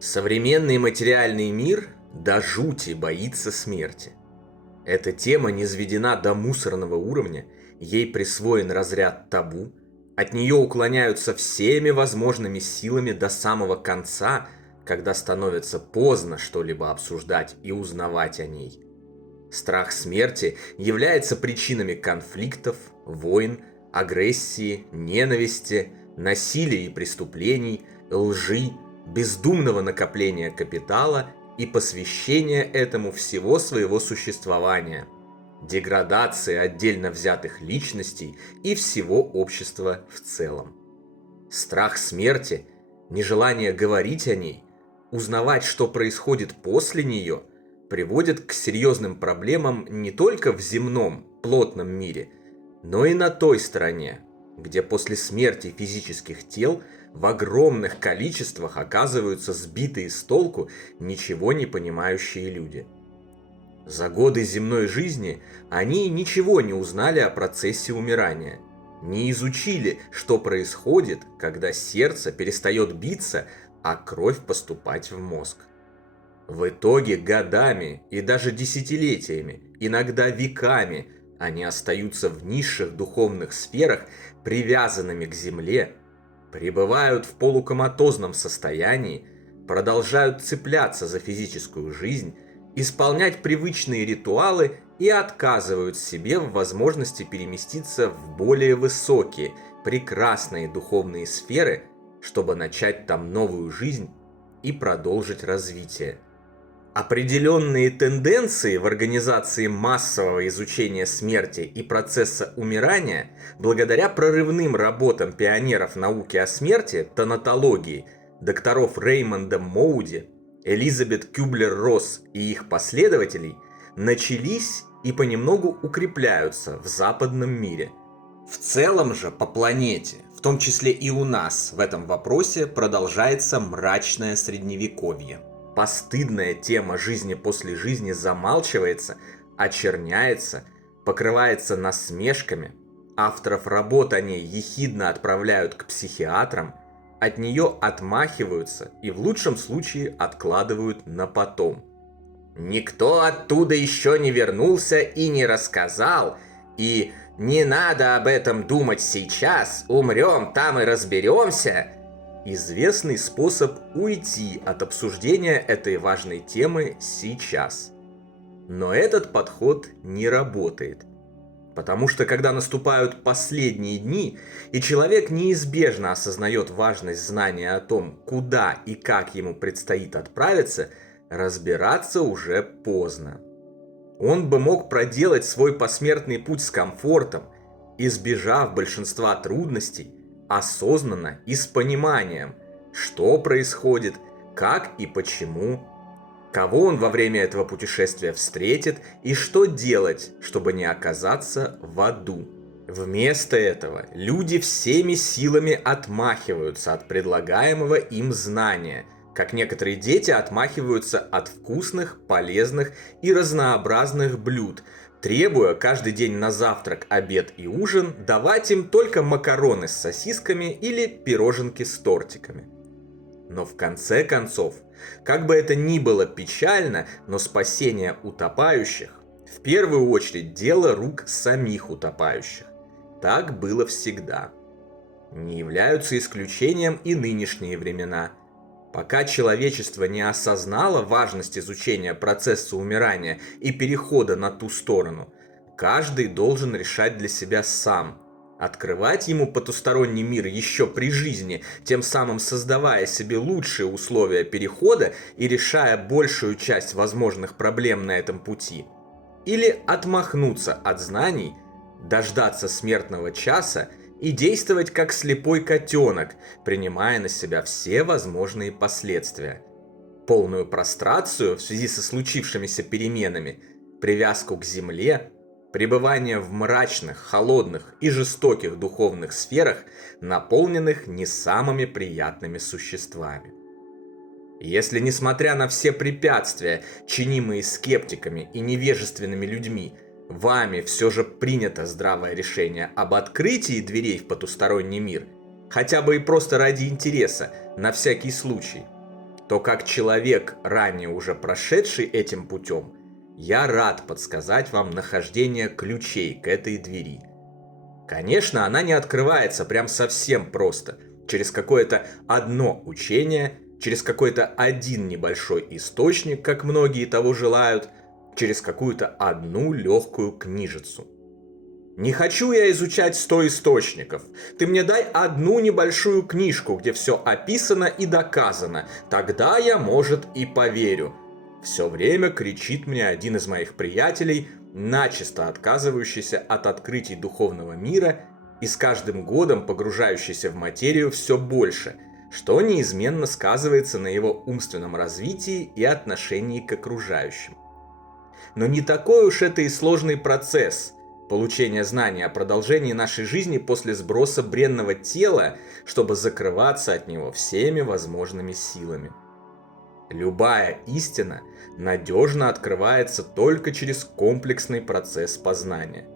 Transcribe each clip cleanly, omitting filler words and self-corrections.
Современный материальный мир до жути боится смерти. Эта тема низведена до мусорного уровня, ей присвоен разряд табу, от нее уклоняются всеми возможными силами до самого конца, когда становится поздно что-либо обсуждать и узнавать о ней. Страх смерти является причинами конфликтов, войн, агрессии, ненависти, насилия и преступлений, лжи, бездумного накопления капитала и посвящения этому всего своего существования, деградации отдельно взятых личностей и всего общества в целом. Страх смерти, нежелание говорить о ней, узнавать, что происходит после нее, приводит к серьезным проблемам не только в земном, плотном мире, но и на той стороне, где после смерти физических тел в огромных количествах оказываются сбитые с толку ничего не понимающие люди. За годы земной жизни они ничего не узнали о процессе умирания, не изучили, что происходит, когда сердце перестает биться, а кровь поступать в мозг. В итоге годами и даже десятилетиями, иногда веками, они остаются в низших духовных сферах, привязанными к земле, пребывают в полукоматозном состоянии, продолжают цепляться за физическую жизнь, исполнять привычные ритуалы и отказывают себе в возможности переместиться в более высокие, прекрасные духовные сферы, чтобы начать там новую жизнь и продолжить развитие. Определенные тенденции в организации массового изучения смерти и процесса умирания благодаря прорывным работам пионеров науки о смерти, тонатологии, докторов Реймонда Моуди, Элизабет Кюблер-Росс и их последователей начались и понемногу укрепляются в западном мире. В целом же по планете, в том числе и у нас, в этом вопросе продолжается мрачное средневековье. Постыдная тема жизни после жизни замалчивается, очерняется, покрывается насмешками, авторов работ о ней ехидно отправляют к психиатрам, от нее отмахиваются и в лучшем случае откладывают на потом. Никто оттуда еще не вернулся и не рассказал, и не надо об этом думать сейчас, умрем, там и разберемся. Известный способ уйти от обсуждения этой важной темы сейчас. Но этот подход не работает. Потому что когда наступают последние дни, и человек неизбежно осознает важность знания о том, куда и как ему предстоит отправиться, разбираться уже поздно. Он бы мог проделать свой посмертный путь с комфортом, избежав большинства трудностей, осознанно и с пониманием, что происходит, как и почему, кого он во время этого путешествия встретит и что делать, чтобы не оказаться в аду. Вместо этого люди всеми силами отмахиваются от предлагаемого им знания, как некоторые дети отмахиваются от вкусных, полезных и разнообразных блюд, требуя каждый день на завтрак, обед и ужин давать им только макароны с сосисками или пироженки с тортиками. Но в конце концов, как бы это ни было печально, но спасение утопающих в первую очередь дело рук самих утопающих. Так было всегда. Не являются исключением и нынешние времена. Пока человечество не осознало важность изучения процесса умирания и перехода на ту сторону, каждый должен решать для себя сам, открывать ему потусторонний мир еще при жизни, тем самым создавая себе лучшие условия перехода и решая большую часть возможных проблем на этом пути, или отмахнуться от знаний, дождаться смертного часа и действовать как слепой котенок, принимая на себя все возможные последствия. Полную прострацию в связи со случившимися переменами, привязку к земле, пребывание в мрачных, холодных и жестоких духовных сферах, наполненных не самыми приятными существами. Если, несмотря на все препятствия, чинимые скептиками и невежественными людьми, вами все же принято здравое решение об открытии дверей в потусторонний мир, хотя бы и просто ради интереса, на всякий случай, то как человек, ранее уже прошедший этим путем, я рад подсказать вам нахождение ключей к этой двери. Конечно, она не открывается прям совсем просто, через какое-то одно учение, через какой-то один небольшой источник, как многие того желают, через какую-то одну легкую книжицу. Не хочу я изучать 100 источников. Ты мне дай одну небольшую книжку, где все описано и доказано. Тогда я, может, и поверю. Все время кричит мне один из моих приятелей, начисто отказывающийся от открытий духовного мира и с каждым годом погружающийся в материю все больше, что неизменно сказывается на его умственном развитии и отношении к окружающим. Но не такой уж это и сложный процесс – получения знаний о продолжении нашей жизни после сброса бренного тела, чтобы закрываться от него всеми возможными силами. Любая истина надежно открывается только через комплексный процесс познания.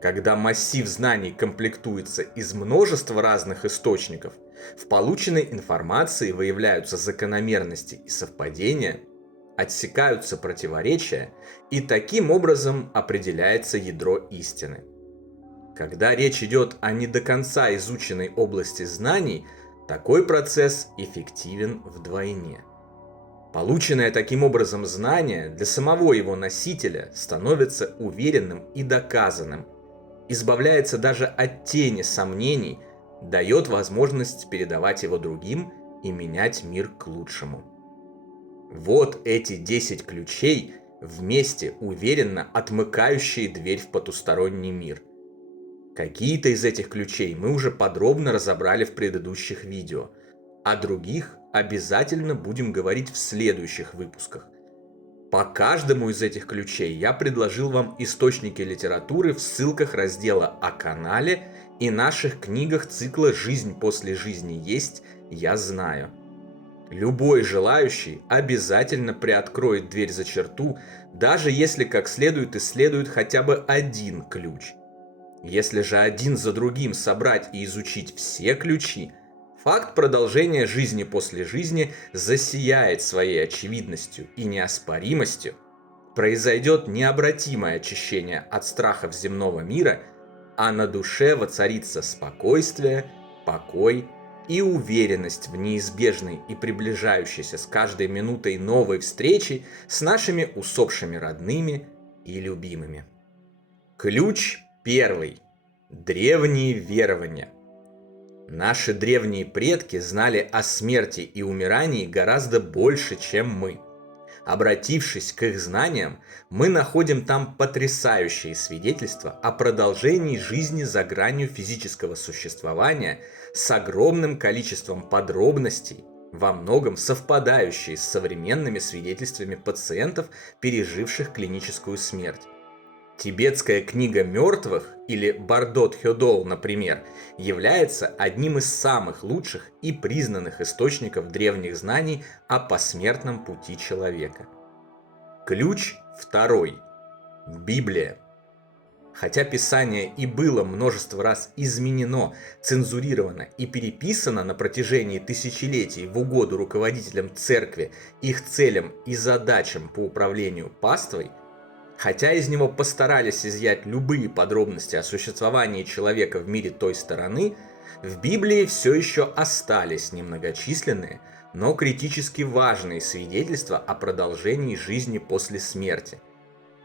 Когда массив знаний комплектуется из множества разных источников, в полученной информации выявляются закономерности и совпадения, отсекаются противоречия, и таким образом определяется ядро истины. Когда речь идет о не до конца изученной области знаний, такой процесс эффективен вдвойне. Полученное таким образом знание для самого его носителя становится уверенным и доказанным, избавляется даже от тени сомнений, дает возможность передавать его другим и менять мир к лучшему. Вот эти 10 ключей, вместе уверенно отмыкающие дверь в потусторонний мир. Какие-то из этих ключей мы уже подробно разобрали в предыдущих видео, о других обязательно будем говорить в следующих выпусках. По каждому из этих ключей я предложил вам источники литературы в ссылках раздела о канале и наших книгах цикла «Жизнь после жизни есть, я знаю». Любой желающий обязательно приоткроет дверь за черту, даже если как следует исследует хотя бы один ключ. Если же один за другим собрать и изучить все ключи, факт продолжения жизни после жизни засияет своей очевидностью и неоспоримостью, произойдет необратимое очищение от страхов земного мира, а на душе воцарится спокойствие, покой и уверенность в неизбежной и приближающейся с каждой минутой новой встречи с нашими усопшими родными и любимыми. Ключ первый. Древние верования. Наши древние предки знали о смерти и умирании гораздо больше, чем мы. Обратившись к их знаниям, мы находим там потрясающие свидетельства о продолжении жизни за гранью физического существования с огромным количеством подробностей, во многом совпадающие с современными свидетельствами пациентов, переживших клиническую смерть. Тибетская книга мертвых, или Бардот Хёдол, например, является одним из самых лучших и признанных источников древних знаний о посмертном пути человека. Ключ второй. Библия. Хотя Писание и было множество раз изменено, цензурировано и переписано на протяжении тысячелетий в угоду руководителям церкви, их целям и задачам по управлению паствой, хотя из него постарались изъять любые подробности о существовании человека в мире той стороны, в Библии все еще остались немногочисленные, но критически важные свидетельства о продолжении жизни после смерти.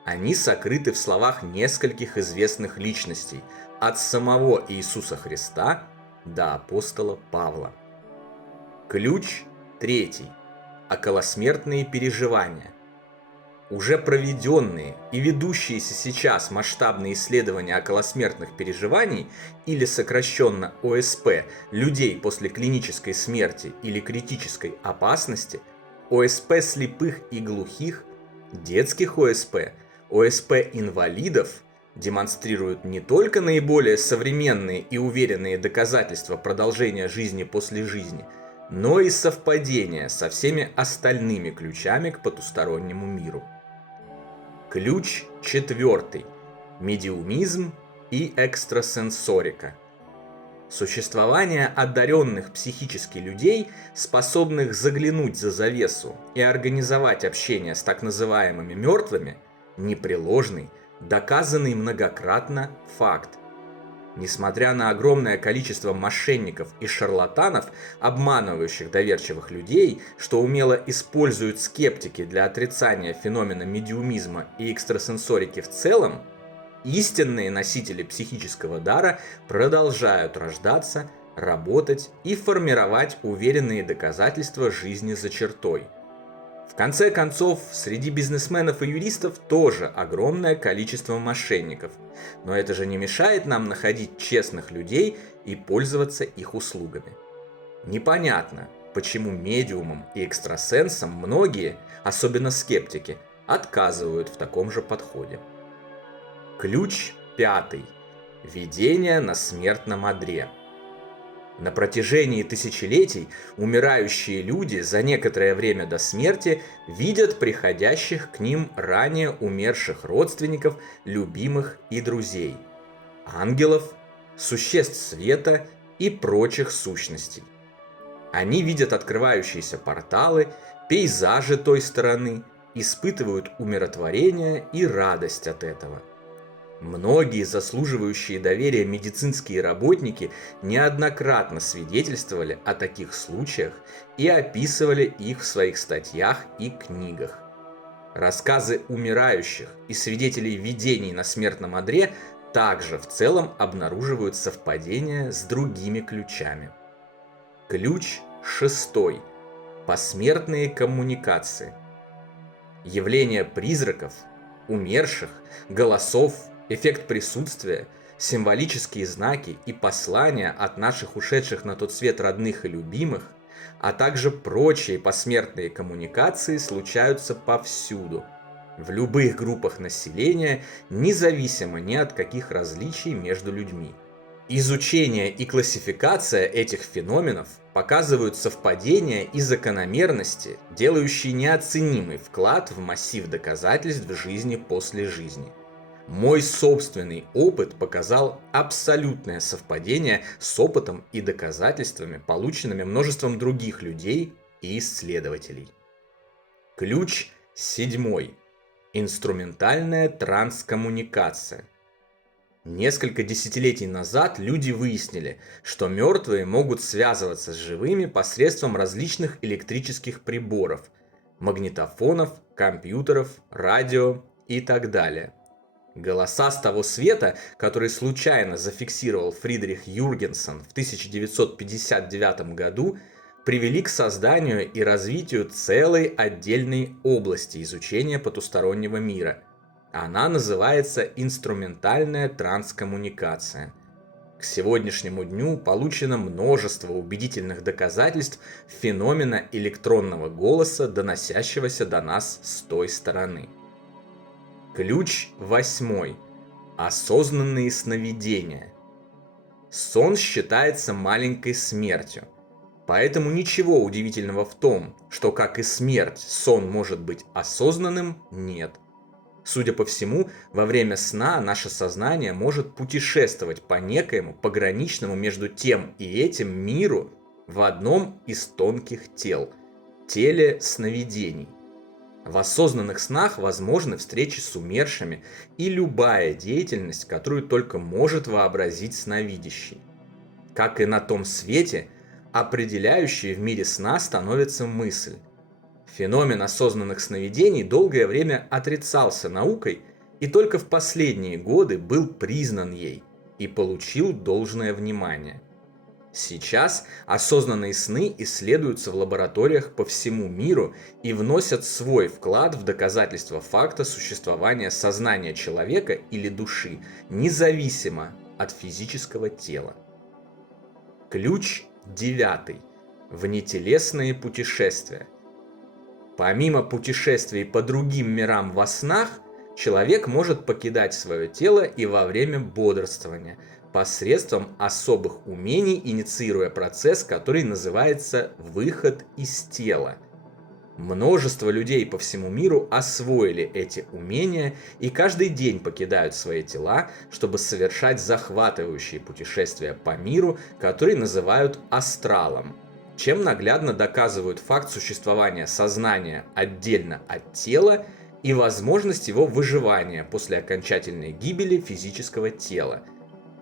Они сокрыты в словах нескольких известных личностей, от самого Иисуса Христа до апостола Павла. Ключ третий. Околосмертные переживания. Уже проведенные и ведущиеся сейчас масштабные исследования околосмертных переживаний, или сокращенно ОСП, людей после клинической смерти или критической опасности, ОСП слепых и глухих, детских ОСП, ОСП инвалидов демонстрируют не только наиболее современные и уверенные доказательства продолжения жизни после жизни, но и совпадения со всеми остальными ключами к потустороннему миру. Ключ четвертый. Медиумизм и экстрасенсорика. Существование одаренных психически людей, способных заглянуть за завесу и организовать общение с так называемыми мертвыми, непреложный, доказанный многократно факт. Несмотря на огромное количество мошенников и шарлатанов, обманывающих доверчивых людей, что умело используют скептики для отрицания феномена медиумизма и экстрасенсорики в целом, истинные носители психического дара продолжают рождаться, работать и формировать уверенные доказательства жизни за чертой. В конце концов, среди бизнесменов и юристов тоже огромное количество мошенников, но это же не мешает нам находить честных людей и пользоваться их услугами. Непонятно, почему медиумам и экстрасенсам многие, особенно скептики, отказывают в таком же подходе. Ключ 5. Видение на смертном одре. На протяжении тысячелетий умирающие люди за некоторое время до смерти видят приходящих к ним ранее умерших родственников, любимых и друзей, ангелов, существ света и прочих сущностей. Они видят открывающиеся порталы, пейзажи той стороны, испытывают умиротворение и радость от этого. Многие заслуживающие доверия медицинские работники неоднократно свидетельствовали о таких случаях и описывали их в своих статьях и книгах. Рассказы умирающих и свидетелей видений на смертном одре также в целом обнаруживают совпадения с другими ключами. Ключ 6. Посмертные коммуникации. Явление призраков, умерших, голосов, эффект присутствия, символические знаки и послания от наших ушедших на тот свет родных и любимых, а также прочие посмертные коммуникации случаются повсюду, в любых группах населения, независимо ни от каких различий между людьми. Изучение и классификация этих феноменов показывают совпадения и закономерности, делающие неоценимый вклад в массив доказательств в жизни после жизни. Мой собственный опыт показал абсолютное совпадение с опытом и доказательствами, полученными множеством других людей и исследователей. Ключ 7. Инструментальная транскоммуникация. Несколько десятилетий назад люди выяснили, что мертвые могут связываться с живыми посредством различных электрических приборов, магнитофонов, компьютеров, радио и так далее. Голоса с того света, которые случайно зафиксировал Фридрих Юргенсон в 1959 году, привели к созданию и развитию целой отдельной области изучения потустороннего мира. Она называется инструментальная транскоммуникация. К сегодняшнему дню получено множество убедительных доказательств феномена электронного голоса, доносящегося до нас с той стороны. Ключ 8. Осознанные сновидения. Сон считается маленькой смертью, поэтому ничего удивительного в том, что, как и смерть, сон может быть осознанным, нет. Судя по всему, во время сна наше сознание может путешествовать по некоему пограничному между тем и этим миру в одном из тонких тел – теле сновидений. В осознанных снах возможны встречи с умершими и любая деятельность, которую только может вообразить сновидящий. Как и на том свете, определяющей в мире сна становится мысль. Феномен осознанных сновидений долгое время отрицался наукой и только в последние годы был признан ей и получил должное внимание. Сейчас осознанные сны исследуются в лабораториях по всему миру и вносят свой вклад в доказательство факта существования сознания человека или души, независимо от физического тела. Ключ 9. Внетелесные путешествия. Помимо путешествий по другим мирам во снах, человек может покидать свое тело и во время бодрствования, посредством особых умений, инициируя процесс, который называется «выход из тела». Множество людей по всему миру освоили эти умения и каждый день покидают свои тела, чтобы совершать захватывающие путешествия по миру, которые называют астралом, чем наглядно доказывают факт существования сознания отдельно от тела и возможность его выживания после окончательной гибели физического тела.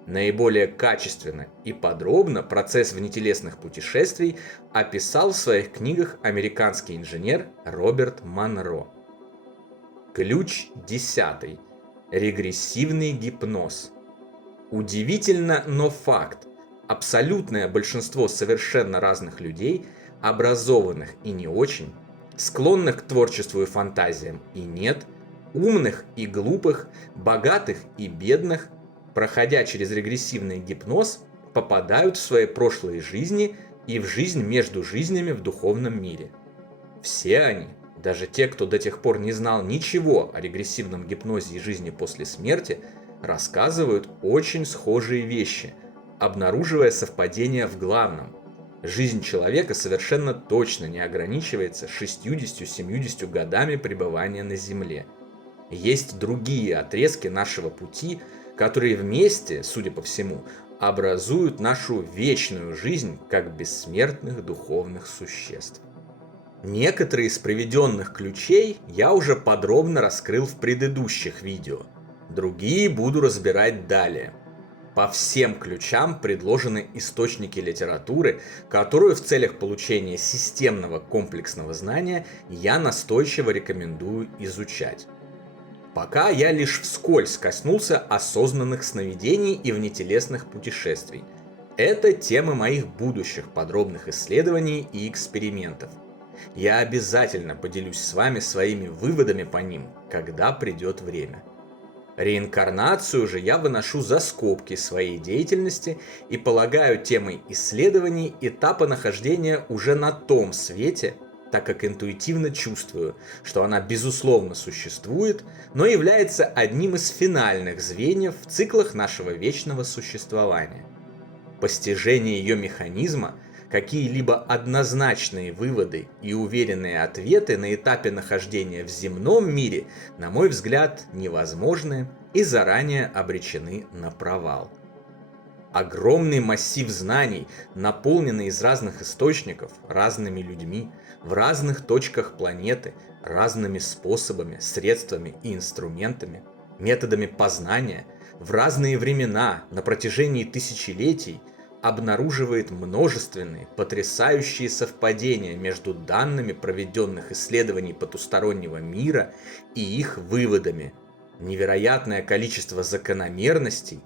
Наиболее качественно и подробно процесс внетелесных путешествий описал в своих книгах американский инженер Роберт Монро. Ключ 10. Регрессивный гипноз. Удивительно, но факт. Абсолютное большинство совершенно разных людей, образованных и не очень, склонных к творчеству и фантазиям и нет, умных и глупых, богатых и бедных, проходя через регрессивный гипноз, попадают в свои прошлые жизни и в жизнь между жизнями в духовном мире. Все они, даже те, кто до тех пор не знал ничего о регрессивном гипнозе и жизни после смерти, рассказывают очень схожие вещи, обнаруживая совпадения в главном. Жизнь человека совершенно точно не ограничивается 60-70 годами пребывания на Земле. Есть другие отрезки нашего пути, которые вместе, судя по всему, образуют нашу вечную жизнь как бессмертных духовных существ. Некоторые из приведенных ключей я уже подробно раскрыл в предыдущих видео, другие буду разбирать далее. По всем ключам предложены источники литературы, которую в целях получения системного комплексного знания я настойчиво рекомендую изучать. Пока я лишь вскользь коснулся осознанных сновидений и внетелесных путешествий. Это темы моих будущих подробных исследований и экспериментов. Я обязательно поделюсь с вами своими выводами по ним, когда придет время. Реинкарнацию же я выношу за скобки своей деятельности и полагаю темой исследований этапа нахождения уже на том свете, так как интуитивно чувствую, что она безусловно существует, но является одним из финальных звеньев в циклах нашего вечного существования. Постижение ее механизма, какие-либо однозначные выводы и уверенные ответы на этапе нахождения в земном мире, на мой взгляд, невозможны и заранее обречены на провал. Огромный массив знаний, наполненный из разных источников, разными людьми, в разных точках планеты, разными способами, средствами и инструментами, методами познания, в разные времена, на протяжении тысячелетий, обнаруживает множественные, потрясающие совпадения между данными проведенных исследований потустороннего мира и их выводами, невероятное количество закономерностей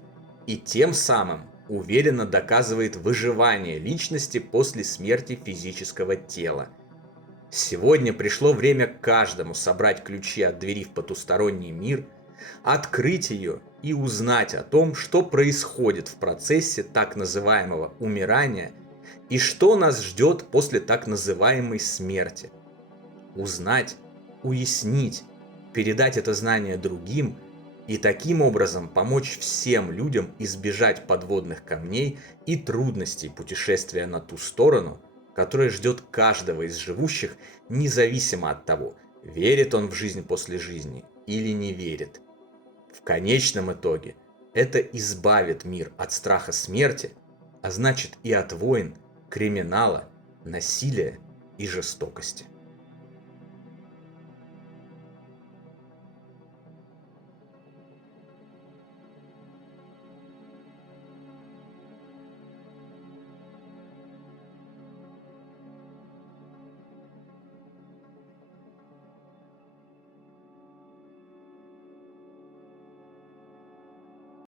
и тем самым уверенно доказывает выживание личности после смерти физического тела. Сегодня пришло время каждому собрать ключи от двери в потусторонний мир, открыть ее и узнать о том, что происходит в процессе так называемого умирания и что нас ждет после так называемой смерти. Узнать, уяснить, передать это знание другим и таким образом помочь всем людям избежать подводных камней и трудностей путешествия на ту сторону, которая ждет каждого из живущих, независимо от того, верит он в жизнь после жизни или не верит. В конечном итоге это избавит мир от страха смерти, а значит и от войн, криминала, насилия и жестокости.